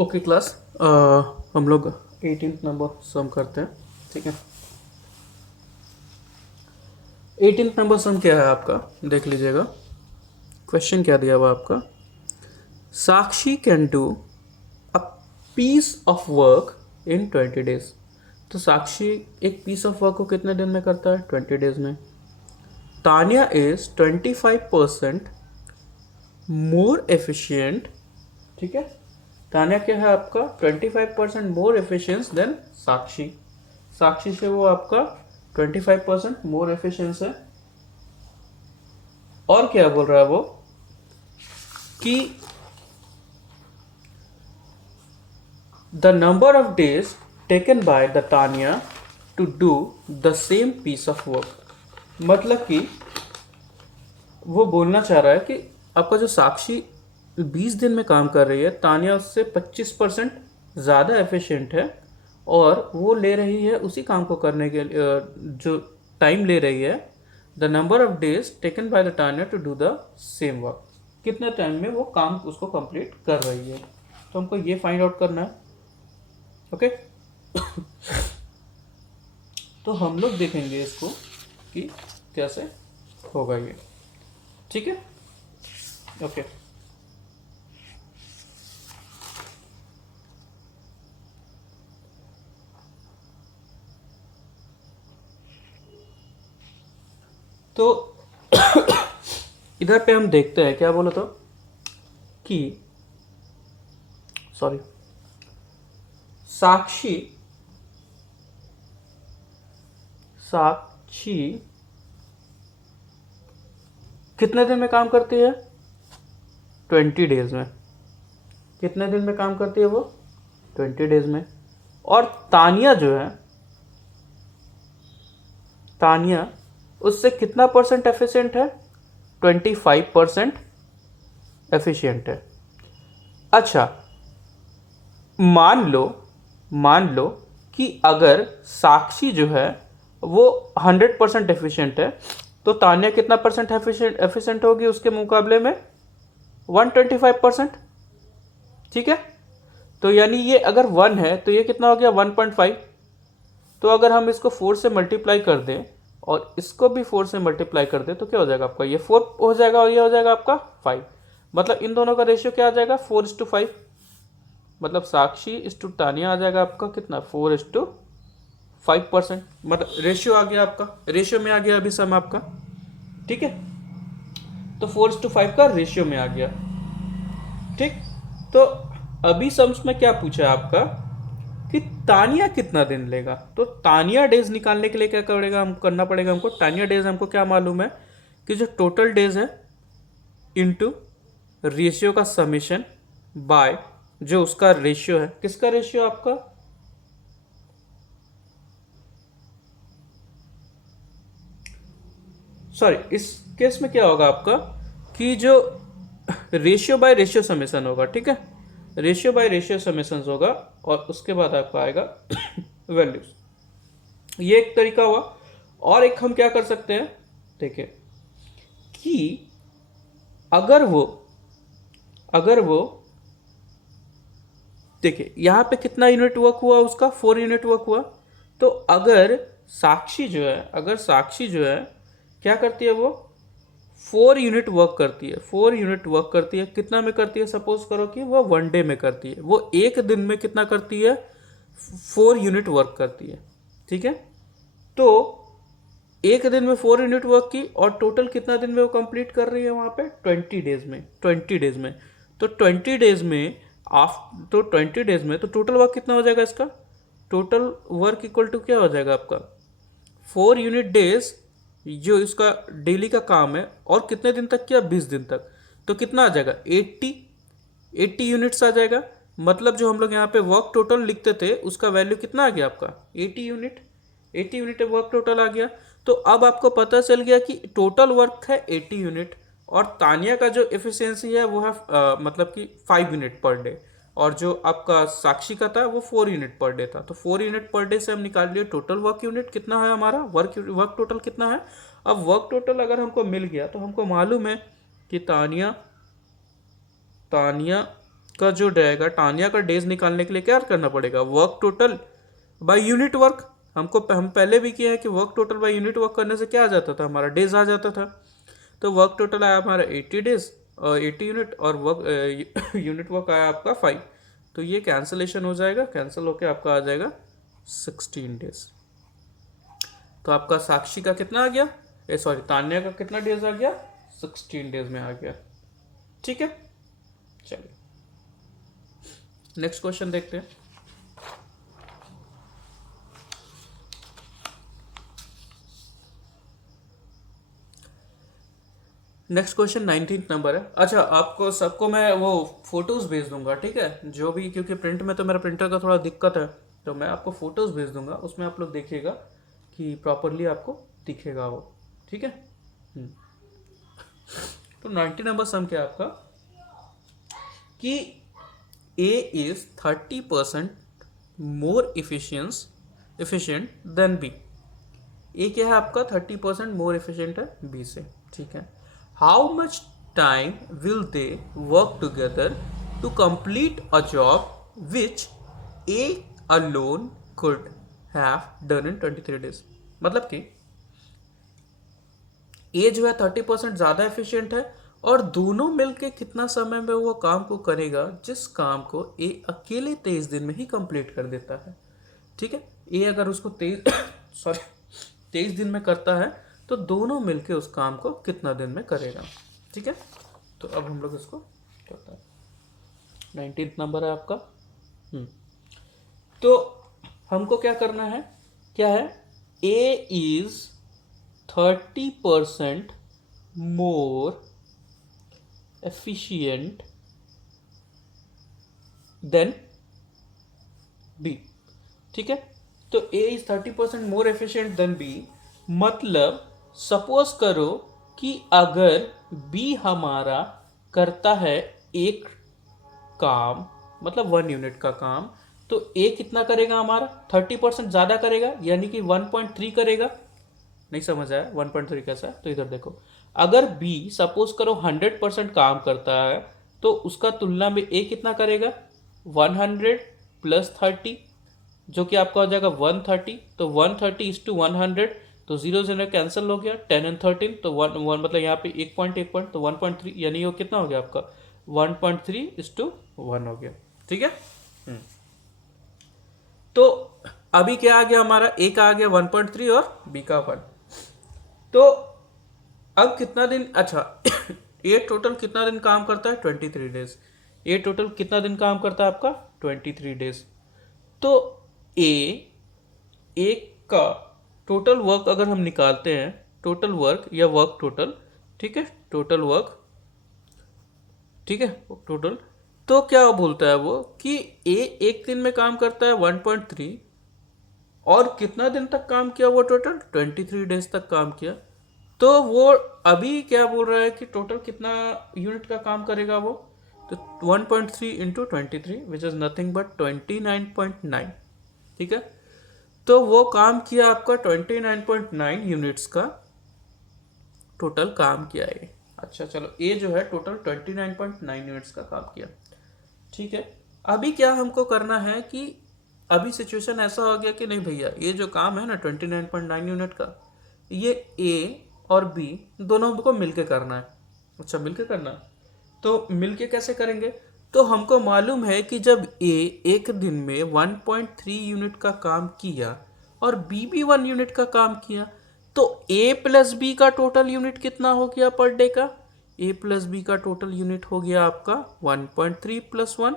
Okay class, हम लोग 18th number सम करते हैं। ठीक है, 18th नंबर सम क्या है आपका, देख लीजिएगा। क्वेश्चन क्या दिया हुआ आपका, Sakshi can do a piece of work in 20 days. तो साक्षी एक पीस ऑफ वर्क को कितने दिन में करता है, 20 डेज में। Tania is 25% more efficient. ठीक है, तानिया क्या है आपका 25% मोर एफिशिएंस देन साक्षी। साक्षी से वो आपका 25% मोर एफिशिएंस है। और क्या बोल रहा है वो कि the number of days taken by the Tania to do the same piece of work. मतलब कि वो बोलना चाह रहा है कि आपका जो साक्षी 20 दिन में काम कर रही है, तानिया उससे 25% ज़्यादा एफिशिएंट है और वो ले रही है उसी काम को करने के लिए जो टाइम ले रही है। The number of days taken by the Tania to do the same work, कितने टाइम में वो काम उसको कंप्लीट कर रही है। तो हमको ये फाइंड आउट करना है। ओके तो हम लोग देखेंगे इसको कि कैसे होगा ये। ठीक है, ओके। तो इधर पे हम देखते हैं क्या बोला तो कि सॉरी, साक्षी साक्षी कितने दिन में काम करती है, 20 डेज में। कितने दिन में काम करती है वो, 20 डेज में। और तानिया जो है, तानिया उससे कितना परसेंट एफिशिएंट है, 25% एफिशिएंट है। अच्छा, मान लो कि अगर साक्षी जो है वो 100% एफिशिएंट है, तो तानिया कितना परसेंट एफिशिएंट होगी उसके मुकाबले में, 125%। ठीक है, तो यानी ये अगर 1 है तो ये कितना हो गया, 1.5। तो अगर हम इसको 4 से मल्टीप्लाई कर दें और इसको भी 4 से मल्टीप्लाई कर दें तो क्या हो जाएगा आपका, ये 4 हो जाएगा और ये हो जाएगा आपका 5। मतलब इन दोनों का रेशियो क्या आ जाएगा, 4:5। मतलब साक्षी इस टू तानिया आ जाएगा आपका कितना, 4:5%। मतलब रेशियो आ गया आपका, रेशियो में आ गया अभी सम आपका। ठीक है, तो 4:5 का रेशियो में आ गया। ठीक, तो अभी सम्स में क्या पूछा है आपका कि तानिया कितना दिन लेगा। तो तानिया डेज निकालने के लिए क्या करेगा, हम करना पड़ेगा हमको। तानिया डेज हमको क्या मालूम है कि जो टोटल डेज है इनटू रेशियो का समेशन बाय जो उसका रेशियो है, किसका रेशियो आपका, सॉरी इस केस में क्या होगा आपका कि जो रेशियो बाय रेशियो समेशन होगा। ठीक है, रेशियो बाय रेशियो समेशन होगा और उसके बाद आपका आएगा वैल्यूज। ये एक तरीका हुआ। और एक हम क्या कर सकते हैं, देखिए कि अगर वो देखिए यहाँ पे कितना यूनिट वर्क हुआ उसका, 4 यूनिट वर्क हुआ। तो अगर साक्षी जो है क्या करती है, वो 4 यूनिट वर्क करती है। 4 यूनिट वर्क करती है, कितना में करती है, सपोज करो कि वो 1 डे में करती है। वो एक दिन में कितना करती है, 4 यूनिट वर्क करती है। ठीक है, तो एक दिन में 4 यूनिट वर्क की और टोटल कितना दिन में वो कंप्लीट कर रही है वहाँ पे, 20 डेज में। 20 डेज में तो 20 डेज में तो 20 डेज में तो टोटल वर्क कितना हो जाएगा इसका, टोटल वर्क इक्वल टू क्या हो जाएगा आपका, 4 यूनिट डेज जो इसका डेली का काम है, और कितने दिन तक किया, 20 दिन तक। तो कितना आ जाएगा, 80 यूनिट्स आ जाएगा। मतलब जो हम लोग यहाँ पे वर्क टोटल लिखते थे उसका वैल्यू कितना आ गया आपका, 80 यूनिट वर्क टोटल आ गया। तो अब आपको पता चल गया कि टोटल वर्क है 80 यूनिट और तानिया का जो एफिशिएंसी है वो है मतलब कि 5 यूनिट पर डे, और जो आपका साक्षी का था वो 4 यूनिट पर डे था। तो 4 यूनिट पर डे से हम निकाल लिए टोटल वर्क यूनिट कितना है हमारा, वर्क टोटल कितना है। अब वर्क टोटल अगर हमको मिल गया तो हमको मालूम है कि तानिया का जो रहेगा, तान्या का डेज निकालने के लिए क्या करना पड़ेगा, work total by unit work. हम पहले भी किया है कि work total by unit work करने से क्या आ जाता था, हमारा डेज आ जाता था। तो वर्क टोटल आया हमारा 80 डेज और 80 यूनिट, और वर्क यूनिट वर्क आया आपका 5। तो ये कैंसलेशन हो जाएगा, कैंसिल होके आपका आ जाएगा 16 डेज। तो आपका साक्षी का कितना आ गया, सॉरी तान्या का कितना डेज आ गया, 16 डेज में आ गया। ठीक है, चलिए नेक्स्ट क्वेश्चन देखते हैं। नेक्स्ट क्वेश्चन 19th नंबर है। अच्छा, आपको सबको मैं वो फोटोज भेज दूंगा, ठीक है, जो भी, क्योंकि प्रिंट में तो मेरा प्रिंटर का थोड़ा दिक्कत है, तो मैं आपको फोटोज भेज दूंगा, उसमें आप लोग देखिएगा कि प्रॉपरली आपको दिखेगा वो। ठीक है। तो 90 नंबर सम क्या है आपका कि A is 30% more efficient than B। A क्या है आपका 30% मोर इफिशियंट है B से। ठीक है। How much time will they work together to complete a job which A alone could have done in 23 days। मतलब कि ए जो है 30% ज़्यादा एफिशिएंट है, और दोनों मिलके कितना समय में वो काम को करेगा जिस काम को ए अकेले 23 दिन में ही कंप्लीट कर देता है। ठीक है। ए अगर उसको 23 दिन में करता है तो दोनों मिलके उस काम को कितना दिन में करेगा। ठीक है। तो अब हम लोग इसको करते हैं। 19th नंबर है आपका। तो हमको क्या करना है, क्या है, A is 30% more efficient than B. ठीक है। तो A is 30% more efficient than B, मतलब सपोज करो कि अगर बी हमारा करता है एक काम, मतलब 1 यूनिट का काम, तो ए कितना करेगा, हमारा 30% ज़्यादा करेगा, यानी कि 1.3 करेगा। नहीं समझ आया 1.3 कैसा है, तो इधर देखो, अगर बी सपोज करो 100% काम करता है तो उसका तुलना में ए कितना करेगा, 100 प्लस 30, जो कि आपका हो जाएगा 130। तो 130 इज टू 100, तो 0 कैंसिल हो गया, 10 एंड 13, तो 1 मतलब यहाँ पे 1 पॉइंट, तो 1.3, यानी वो कितना हो गया आपका 1.3 इज टू 1 हो गया। ठीक है। तो अभी क्या आ गया हमारा, ए का आ गया 1.3 और बी का 1। तो अब कितना दिन, अच्छा ए टोटल कितना दिन काम करता है, 23 डेज। ए टोटल कितना दिन काम करता है आपका 23 डेज। तो ए का टोटल वर्क अगर हम निकालते हैं, टोटल वर्क या वर्क टोटल, ठीक है, टोटल वर्क, ठीक है, टोटल, तो क्या बोलता है वो कि ए एक दिन में काम करता है 1.3, और कितना दिन तक काम किया वो, टोटल 23 डेज तक काम किया। तो वो अभी क्या बोल रहा है कि टोटल कितना यूनिट का काम करेगा वो, तो 1.3 into 23 which is nothing but 29.9। ठीक है। तो वो काम किया आपका 29.9 यूनिट्स का टोटल काम किया है। अच्छा चलो, ए जो है टोटल 29.9 यूनिट्स का काम किया। ठीक है। अभी क्या हमको करना है कि अभी सिचुएशन ऐसा हो गया कि नहीं भैया, ये जो काम है ना 29.9 यूनिट का, ये ए और बी दोनों को मिलके करना है। अच्छा, मिलके करना है, तो मिलके कैसे करेंगे, तो हमको मालूम है कि जब ए एक दिन में 1.3 यूनिट का काम किया और बी भी 1 यूनिट का काम किया, तो ए प्लस बी का टोटल यूनिट कितना हो गया पर डे का, ए प्लस बी का टोटल यूनिट हो गया आपका 1.3 plus 1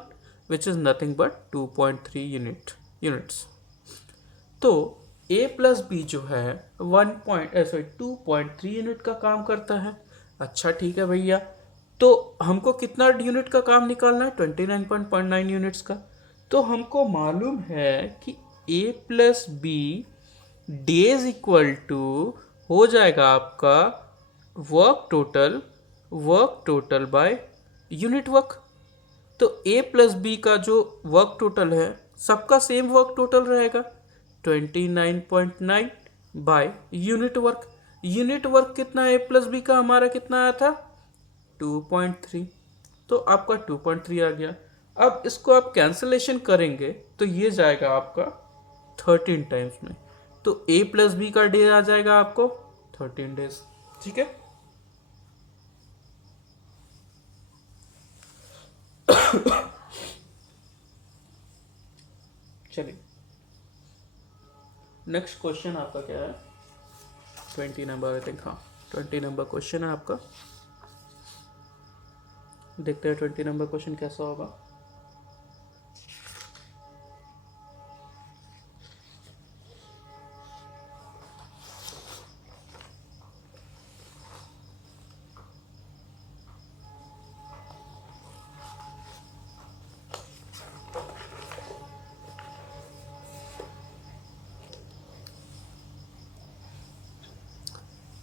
which is nothing but 2.3 units. तो ए प्लस बी जो है 2.3 यूनिट का काम करता है। अच्छा ठीक है भैया, तो हमको कितना यूनिट का काम निकालना है, 29.9 यूनिट्स का। तो हमको मालूम है कि A plus B days equal to हो जाएगा आपका work total by unit work. तो ए प्लस बी का जो वर्क टोटल है सबका सेम वर्क टोटल रहेगा 29.9 bye unit work. Unit work कितना ए प्लस बी का हमारा कितना आया था 2.3, तो आपका 2.3 आ गया। अब इसको आप कैंसलेशन करेंगे तो ये जाएगा आपका 13 टाइम्स में, तो a प्लस बी का डे आ जाएगा आपको 13 डेज। ठीक है, चलिए नेक्स्ट क्वेश्चन आपका क्या है, 20 नंबर आई थिंक, हाँ 20 नंबर क्वेश्चन है आपका। देखते हैं 20 नंबर क्वेश्चन कैसा होगा।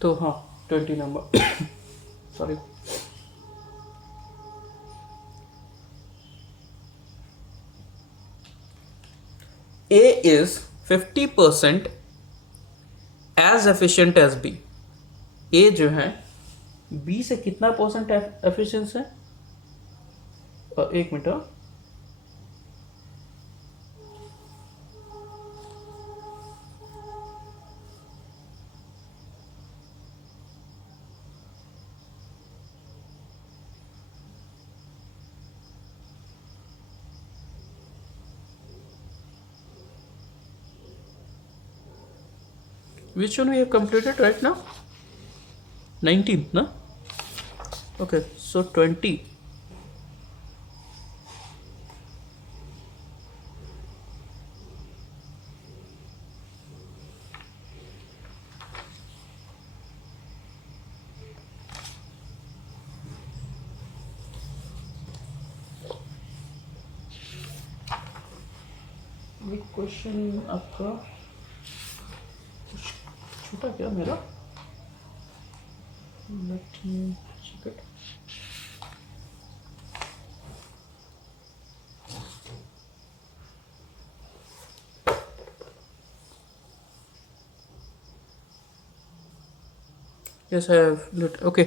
तो हाँ 20 number sorry, A is 50% as efficient as B। A जो है B से कितना परसेंट एफिशिएंस है, एक minute, which one we have completed right now, 19th na, okay so 20, ये क्वेश्चन आपका कुछ छूटा क्या मेरा, let me check it. Yes I have, okay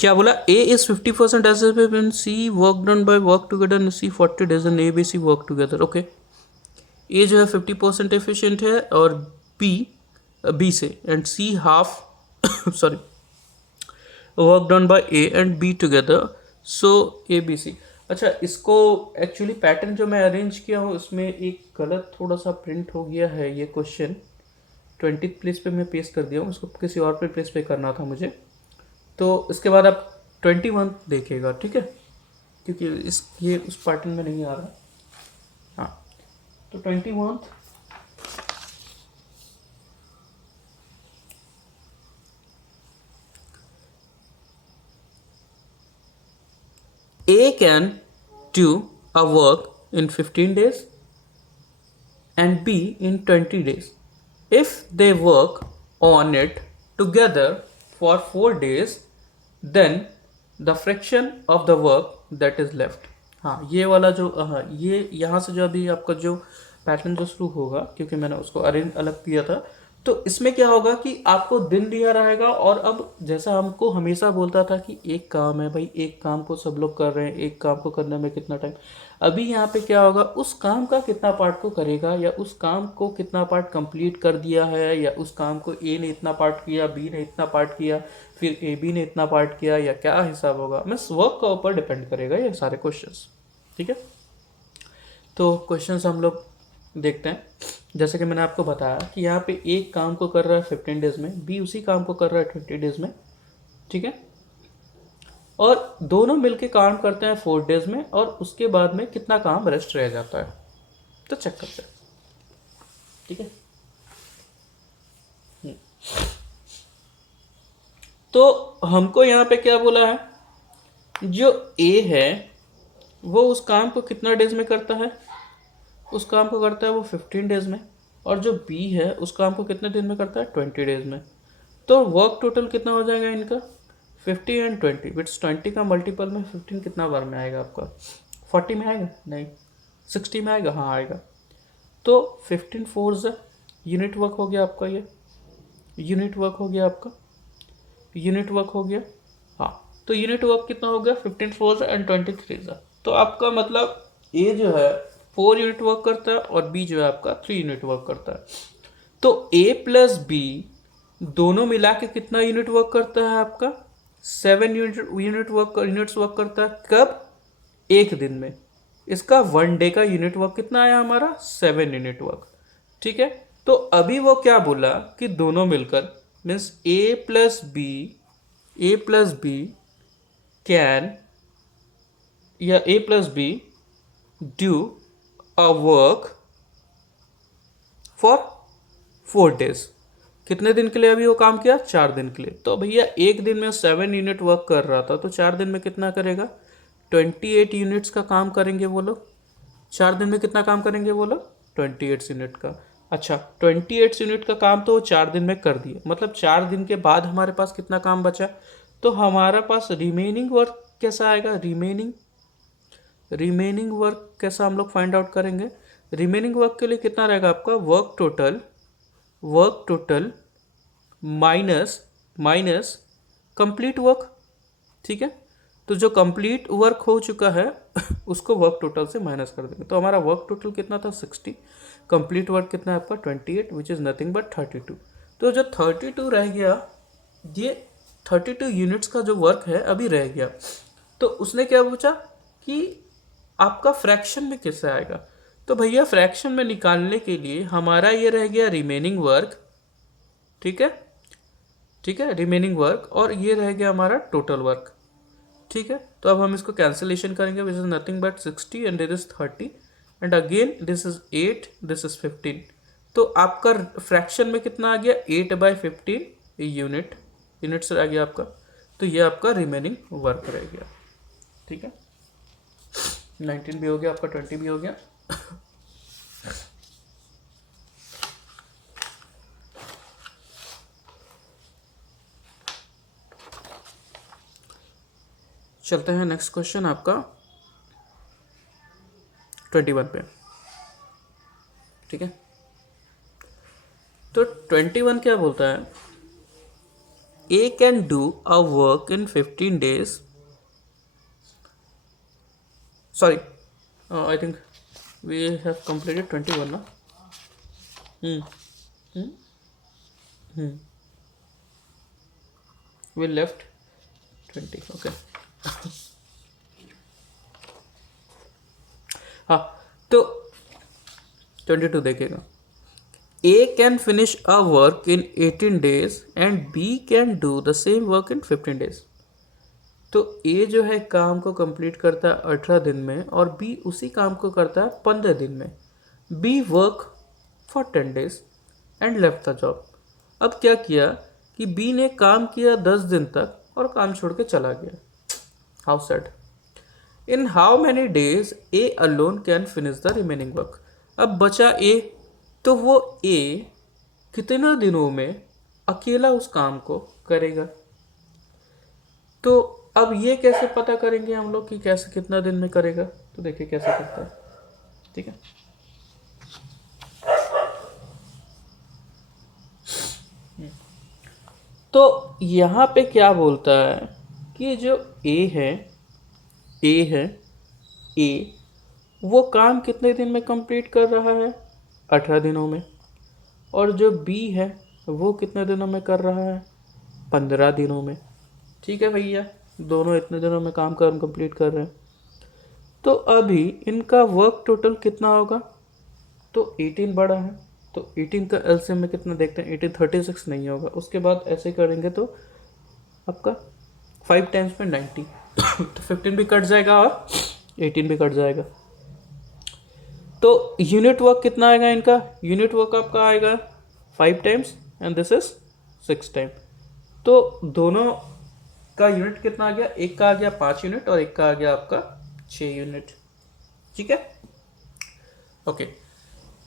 क्या बोला, A is 50% as when C work done by work together and C 40 days and A B C work together। Okay A जो है 50% एफिशिएंट है और B से and C half sorry work done by A and B together, so ABC। अच्छा, इसको actually pattern जो मैं arrange किया हूँ उसमें एक गलत थोड़ा सा प्रिंट हो गया है, ये क्वेश्चन 20 प्लेस पे मैं पेस्ट कर दिया हूँ, उसको किसी और पे प्लेस पे करना था मुझे, तो इसके बाद आप 21 देखिएगा, ठीक है, क्योंकि ये उस पैटर्न में नहीं आ रहा। हाँ तो 21 A can do a work in 15 days and B in 20 days. If they work on it together for 4 days, then the fraction of the work that is left। हाँ ये वाला जो ये यहाँ से जो अभी आपका जो पैटर्न जो शुरू होगा, क्योंकि मैंने उसको अरेंज अलग किया था, तो इसमें क्या होगा कि आपको दिन दिया रहेगा, और अब जैसा हमको हमेशा बोलता था कि एक काम है भाई, एक काम को सब लोग कर रहे हैं, एक काम को करने में कितना टाइम, अभी यहाँ पे क्या होगा, उस काम का कितना पार्ट को करेगा, या उस काम को कितना पार्ट कंप्लीट कर दिया है, या उस काम को ए ने इतना पार्ट किया, बी ने इतना पार्ट किया, फिर ए बी ने इतना पार्ट किया, या क्या हिसाब होगा, मीन्स वर्क का ऊपर डिपेंड करेगा ये सारे क्वेश्चंस। ठीक है, तो क्वेश्चंस हम लोग देखते हैं। जैसे कि मैंने आपको बताया कि यहाँ पे एक काम को कर रहा है 15 डेज में, बी उसी काम को कर रहा है 20 डेज में, ठीक है, और दोनों मिलके काम करते हैं 4 डेज में, और उसके बाद में कितना काम रेस्ट रह जाता है, तो चेक करते हैं। ठीक है, तो हमको यहाँ पे क्या बोला है, जो ए है वो उस काम को कितना डेज में करता है, उस काम को करता है वो 15 डेज में, और जो बी है उस काम को कितने दिन में करता है 20 डेज में। तो वर्क टोटल कितना हो जाएगा इनका 50 एंड 20, बिट्स 20 का मल्टीपल में 15 कितना बार में आएगा आपका, 40 में आएगा, नहीं 60 में आएगा, हाँ आएगा। तो 15 फोर्स यूनिट वर्क हो गया आपका, ये यूनिट वर्क हो गया आपका, यूनिट वर्क हो गया, हाँ तो यूनिट वर्क कितना हो गया 15 फोर्स एंड 23 तो तो आपका मतलब ए जो है 4 यूनिट वर्क करता है और बी जो है आपका 3 यूनिट वर्क करता है। तो ए प्लस बी दोनों मिला के कितना यूनिट वर्क करता है आपका 7 यूनिट्स वर्क करता है। कब? एक दिन में। इसका 1 डे का यूनिट वर्क कितना आया हमारा 7 यूनिट वर्क। ठीक है, तो अभी वो क्या बोला कि दोनों मिलकर means A plus B can या A plus B do a work for 4 days. कितने दिन के लिए अभी वो काम किया? 4 दिन के लिए। तो भैया एक दिन में 7 यूनिट वर्क कर रहा था, तो 4 दिन में कितना करेगा? 28 यूनिट्स का काम करेंगे वो लोग। 4 दिन में कितना काम करेंगे वो लोग? 28 यूनिट का। अच्छा, 28 यूनिट का काम तो वो 4 दिन में कर दिए, मतलब 4 दिन के बाद हमारे पास कितना काम बचा? तो हमारा पास रिमेनिंग वर्क कैसा आएगा? रिमेनिंग वर्क कैसा हम लोग फाइंड आउट करेंगे? रिमेनिंग वर्क के लिए कितना रहेगा आपका? Work total minus complete work. ठीक है, तो जो कंप्लीट वर्क हो चुका है उसको वर्क टोटल से माइनस कर देंगे। तो हमारा वर्क टोटल कितना था? 60। कंप्लीट वर्क कितना है आपका? 28, विच इज़ नथिंग बट 32। तो जो 32 रह गया, ये 32 यूनिट्स का जो वर्क है अभी रह गया। तो उसने क्या पूछा कि आपका फ्रैक्शन में कैसे आएगा? तो भैया फ्रैक्शन में निकालने के लिए हमारा ये रह गया रिमेनिंग वर्क। ठीक है, रिमेनिंग वर्क, और ये रह गया हमारा टोटल वर्क। ठीक है, तो अब हम इसको कैंसिलेशन करेंगे, which is nothing but 60 and this is 30 and again this is 8, this is 15। तो आपका फ्रैक्शन में कितना आ गया? 8/15 यूनिट्स आ गया आपका। तो ये आपका रिमेनिंग वर्क रह गया। ठीक है, 19 भी हो गया आपका, 20 भी हो गया। चलते हैं नेक्स्ट क्वेश्चन आपका 21 पे। ठीक है, तो 21 क्या बोलता है? A can do a work in 15 days। Sorry, I think we have completed 21 ना। We left 20। ओके, हाँ, तो 22 देखेगा। A can finish a work in 18 days and B can do the same work in 15 days। तो A जो है काम को complete करता है 18 दिन में और B उसी काम को करता है 15 दिन में। B work for 10 days and left the job। अब क्या किया कि B ने काम किया 10 दिन तक और काम छोड़ के चला गया। How sad. In how many days A alone can finish the remaining work. अब बचा A, तो वो A कितने दिनों में अकेला उस काम को करेगा? तो अब ये कैसे पता करेंगे हम लोग कि कैसे कितना दिन में करेगा? तो देखिए कैसे करता है। ठीक है, तो यहाँ पे क्या बोलता है कि जो A है A वो काम कितने दिन में कंप्लीट कर रहा है? 18 दिनों में। और जो B है वो कितने दिनों में कर रहा है? 15 दिनों में। ठीक है भैया, दोनों इतने दिनों में काम कंप्लीट कर रहे हैं। तो अभी इनका वर्क टोटल कितना होगा? तो 18 बड़ा है, तो 18 का एलसीएम में कितना देखते हैं? 18 36 नहीं होगा। उसके बाद ऐसे करेंगे तो आपका 5 टाइम्स में 90 तो 15 भी कट जाएगा और 18 भी कट जाएगा। तो यूनिट वर्क कितना आएगा इनका? यूनिट वर्क आपका आएगा 5 times and this is 6 time. तो दोनों का यूनिट कितना आ गया? एक का आ गया 5 यूनिट और एक का आ गया आपका 6 यूनिट। ठीक है, ओके।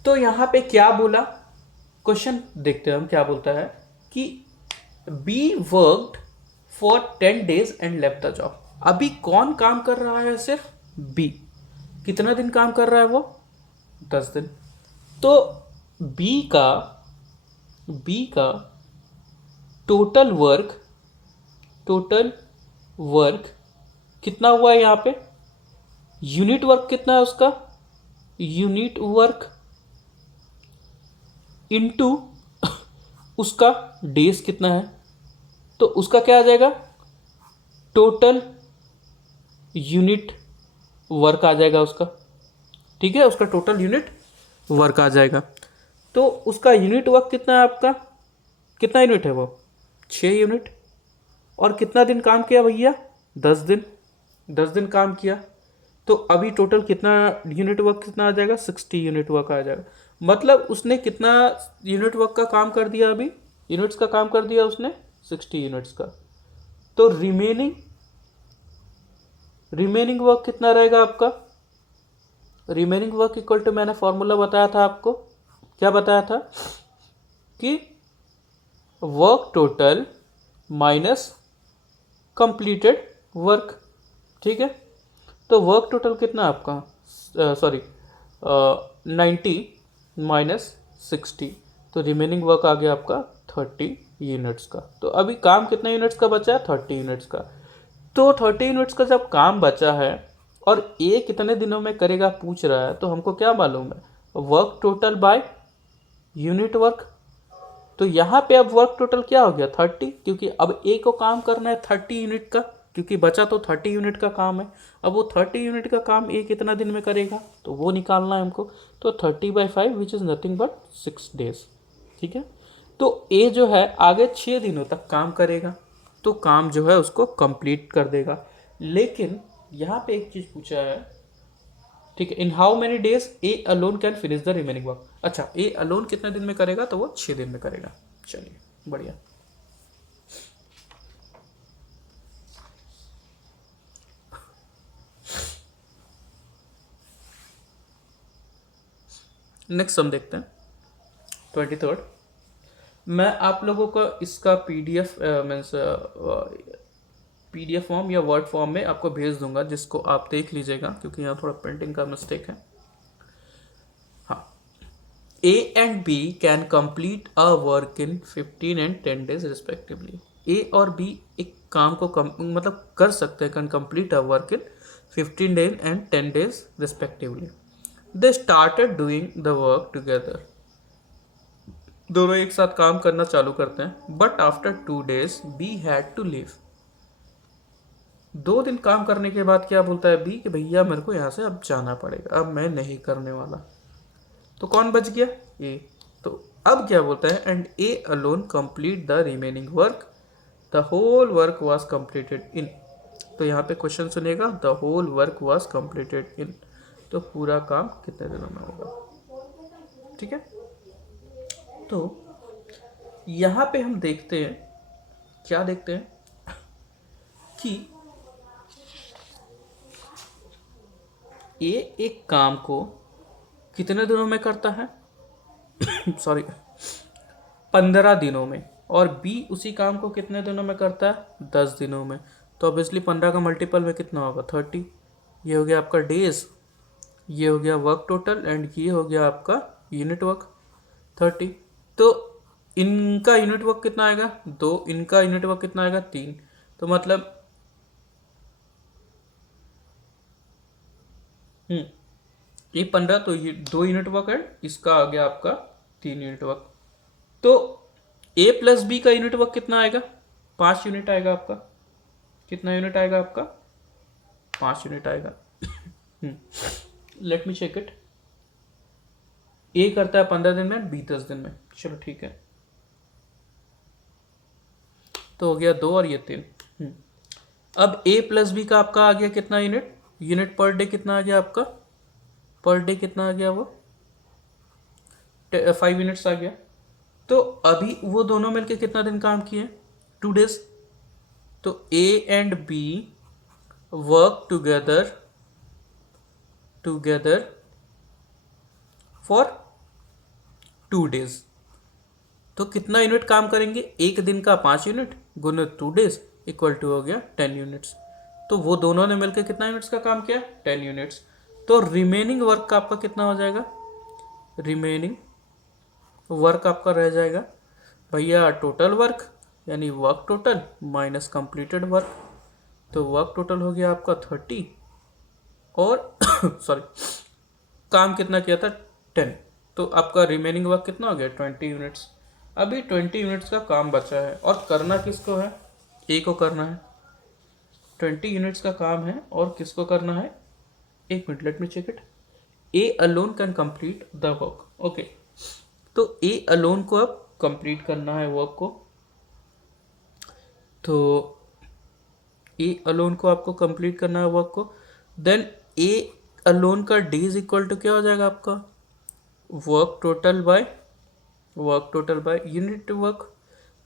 तो यहाँ पे क्या बोला? क्वेश्चन देखते हैं हम क्या बोलता है कि be worked for 10 days and left the job. अभी कौन काम कर रहा है? सिर्फ बी। कितना दिन काम कर रहा है वो? 10 दिन। तो बी का टोटल वर्क कितना हुआ है यहाँ पे? यूनिट वर्क कितना है उसका, यूनिट वर्क इनटू उसका डेज कितना है, तो उसका क्या आ जाएगा, टोटल यूनिट वर्क आ जाएगा उसका, ठीक है, उसका टोटल यूनिट वर्क आ जाएगा। तो उसका यूनिट वर्क कितना है आपका, कितना यूनिट है वो, 6 यूनिट। और कितना दिन काम किया भैया, 10 दिन, 10 दिन काम किया। तो अभी टोटल कितना यूनिट वर्क कितना आ जाएगा, 60 यूनिट वर्क आ जाएगा। मतलब उसने कितना यूनिट वर्क का काम कर दिया, अभी यूनिट्स का काम कर दिया उसने 60 यूनिट्स का। तो रिमेनिंग वर्क कितना रहेगा आपका, रिमेनिंग वर्क इक्वल टू, मैंने फॉर्मूला बताया था आपको, क्या बताया था कि work total minus completed work, ठीक है। तो वर्क टोटल कितना आपका, सॉरी 90 माइनस 60, तो रिमेनिंग वर्क आ गया आपका 30 यूनिट्स का। तो अभी काम कितने यूनिट्स का बचा है, 30 यूनिट्स का। तो 30 यूनिट्स का जब काम बचा है और ए कितने दिनों में करेगा पूछ रहा है, तो हमको क्या मालूम है, work total by unit work. तो यहाँ पे अब वर्क टोटल क्या हो गया, 30, क्योंकि अब ए को काम करना है 30 यूनिट का, क्योंकि बचा तो 30 यूनिट का काम है। अब वो 30 यूनिट का काम ए कितना दिन में करेगा, तो वो निकालना है हमको। तो 30/5 which is nothing but 6 days, ठीक है। तो ए जो है आगे 6 दिनों तक काम करेगा, तो काम जो है उसको कंप्लीट कर देगा। लेकिन यहाँ पे एक चीज़ पूछा है, ठीक है, in how many days A alone can finish the remaining work. अच्छा, ए अलोन कितने दिन में करेगा, तो वो 6 दिन में करेगा। चलिए बढ़िया। नेक्स्ट हम देखते हैं 23rd। मैं आप लोगों को इसका पीडीएफ मीन्स पीडीएफ फॉर्म या वर्ड फॉर्म में आपको भेज दूंगा, जिसको आप देख लीजिएगा, क्योंकि यहाँ थोड़ा प्रिंटिंग का मिस्टेक है। हाँ, A and B can complete a work in 15 and 10 days respectively. A और बी एक काम को मतलब कर सकते हैं, can complete a work in 15 days and 10 days respectively. They started doing the work together. दोनों एक साथ काम करना चालू करते हैं। But after 2 days B had to leave. 2 दिन काम करने के बाद क्या बोलता है बी कि भैया मेरे को यहाँ से अब जाना पड़ेगा, अब मैं नहीं करने वाला। तो कौन बच गया, ए। तो अब क्या बोलता है, and A alone complete the remaining work, the whole work was completed in. तो यहाँ पे क्वेश्चन सुनेगा, the whole work was completed in, तो पूरा काम कितने दिनों में होगा, ठीक है। तो यहाँ पे हम देखते हैं, क्या देखते हैं कि ए एक काम को कितने दिनों में करता है सॉरी 15 दिनों में, और बी उसी काम को कितने दिनों में करता है, 10 दिनों में। तो ऑब्वियसली 15 का मल्टीपल में कितना होगा, 30। ये हो गया आपका डेज, ये हो गया वर्क टोटल, एंड ये हो गया आपका यूनिट वर्क 30। तो इनका यूनिट वर्क कितना आएगा, 2, इनका यूनिट वर्क कितना आएगा, 3। तो मतलब ये 15, तो ये 2 यूनिट वर्क है, इसका आ गया आपका 3 यूनिट वर्क। तो ए प्लस बी का यूनिट वर्क कितना आएगा, 5 यूनिट आएगा आपका। कितना यूनिट आएगा आपका, 5 यूनिट आएगा। Let me check it. A करता है 15 दिन में, बी 10 दिन में। चलो ठीक है, तो हो गया 2 और ये 3। अब ए प्लस बी का आपका आ गया कितना यूनिट, यूनिट पर डे कितना आ गया आपका, पर डे कितना आ गया, वो 5 यूनिट्स आ गया। तो अभी वो दोनों मिलके कितना दिन काम किए, 2 days। तो A and B work together for 2 days। तो कितना यूनिट काम करेंगे, एक दिन का 5 यूनिट गुने 2 days इक्वल टू हो गया 10 यूनिट्स। तो वो दोनों ने मिलकर कितना यूनिट्स का काम किया, 10 यूनिट्स। तो रिमेनिंग वर्क का आपका कितना हो जाएगा, रिमेनिंग वर्क आपका रह जाएगा भैया टोटल वर्क, यानी work total minus completed work. तो वर्क टोटल हो गया आपका 30, और सॉरी काम कितना किया था 10, तो आपका रिमेनिंग वर्क कितना हो गया 20 यूनिट्स। अभी 20 यूनिट्स का काम बचा है और करना किसको है, ए को करना है। 20 यूनिट्स का काम है और किसको करना है, एक minute let me check it, A alone can complete the work. Okay, तो ए अलोन को अब कंप्लीट करना है वर्क को, तो ए अलोन को आपको कंप्लीट करना है वर्क को। देन ए अलोन का डी इज इक्वल टू क्या हो जाएगा आपका, work total by unit work.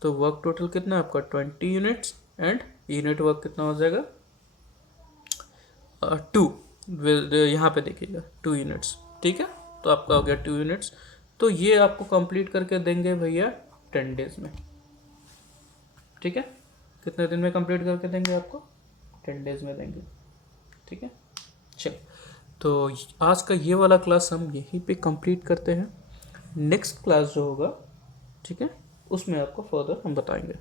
तो वर्क टोटल कितना है आपका 20 यूनिट्स एंड यूनिट वर्क कितना हो जाएगा 2, यहाँ पे देखिएगा 2 यूनिट्स, ठीक है। तो आपका हो गया 2 यूनिट्स। तो ये आपको कंप्लीट करके देंगे भैया 10 डेज में, ठीक है। कितने दिन में कंप्लीट करके देंगे आपको, 10 डेज में देंगे, ठीक है। चलो, तो आज का ये वाला क्लास हम यहीं पे कंप्लीट करते हैं। नेक्स्ट क्लास जो होगा, ठीक है, उसमें आपको फर्दर हम बताएंगे।